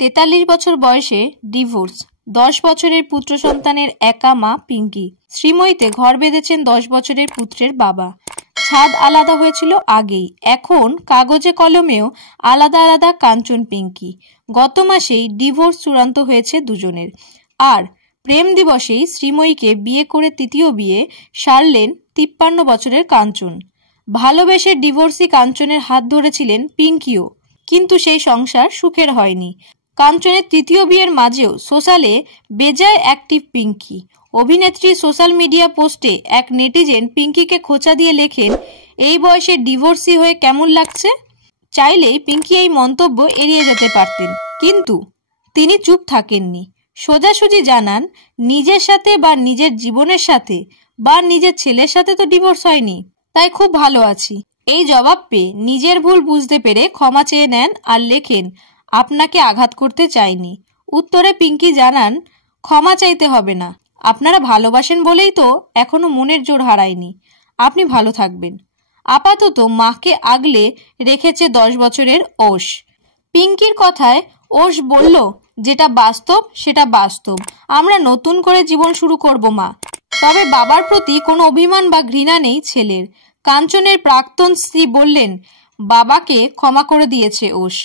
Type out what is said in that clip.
43 বছর বয়সে ডিভোর্স, 10 বছরের পুত্র সন্তানের একা মা পিঙ্কি। শ্রীময়ীতে ঘর বেঁধেছেন 10 বছরের পুত্রের বাবা। ছাদ আলাদা হয়েছিল আগেই, এখন কাগজে কলমেও আলাদা আলাদা কাঞ্চন পিঙ্কি। গত মাসেই ডিভোর্স চূড়ান্ত হয়েছে দুজনের। আর প্রেম দিবসেই শ্রীময়ীকে বিয়ে করে তৃতীয় বিয়ে সারলেন 53 বছরের কাঞ্চন। ভালোবেসে ডিভোর্সি কাঞ্চনের হাত ধরেছিলেন পিঙ্কিও, কিন্তু সেই সংসার সুখের হয়নি। কাঞ্চনের তৃতীয় বিয়ের মাঝেও সোশ্যালে বেজায় অ্যাক্টিভ পিঙ্কি। অভিনেত্রী সোশ্যাল মিডিয়া পোস্টে এক নেটিজেন পিঙ্কিকে খোঁচা দিয়ে লেখেন, এই বয়সে ডিভোর্সি হয়ে কেমন লাগছে। চাইলেই পিঙ্কি এই মন্তব্য এড়িয়ে যেতে পারতেন, কিন্তু তিনি চুপ থাকেননি। সোজাসুজি জানান, নিজের সাথে বা নিজের জীবনের সাথে বা নিজের ছেলের সাথে তো ডিভোর্স হয়নি, তাই খুব ভালো আছি। এই জবাব পেয়ে নিজের ভুল বুঝতে পেরে ক্ষমা চেয়ে নেন আর লেখেন, আপনাকে আঘাত করতে চাইনি। উত্তরে পিঙ্কি জানান, ক্ষমা চাইতে হবে না, আপনারা ভালোবাসেন বলেই তো এখনো মনের জোর হারায়নি। আপনি ভালো থাকবেন। আপাতত মাকে আগলে রেখেছে 10 বছরের ওষ। পিঙ্কির কথায় ওষ বলল, যেটা বাস্তব সেটা বাস্তব, আমরা নতুন করে জীবন শুরু করব মা। তবে বাবার প্রতি কোনো অভিমান বা ঘৃণা নেই ছেলের। কাঞ্চনের প্রাক্তন স্ত্রী বললেন, বাবাকে ক্ষমা করে দিয়েছে ওষ।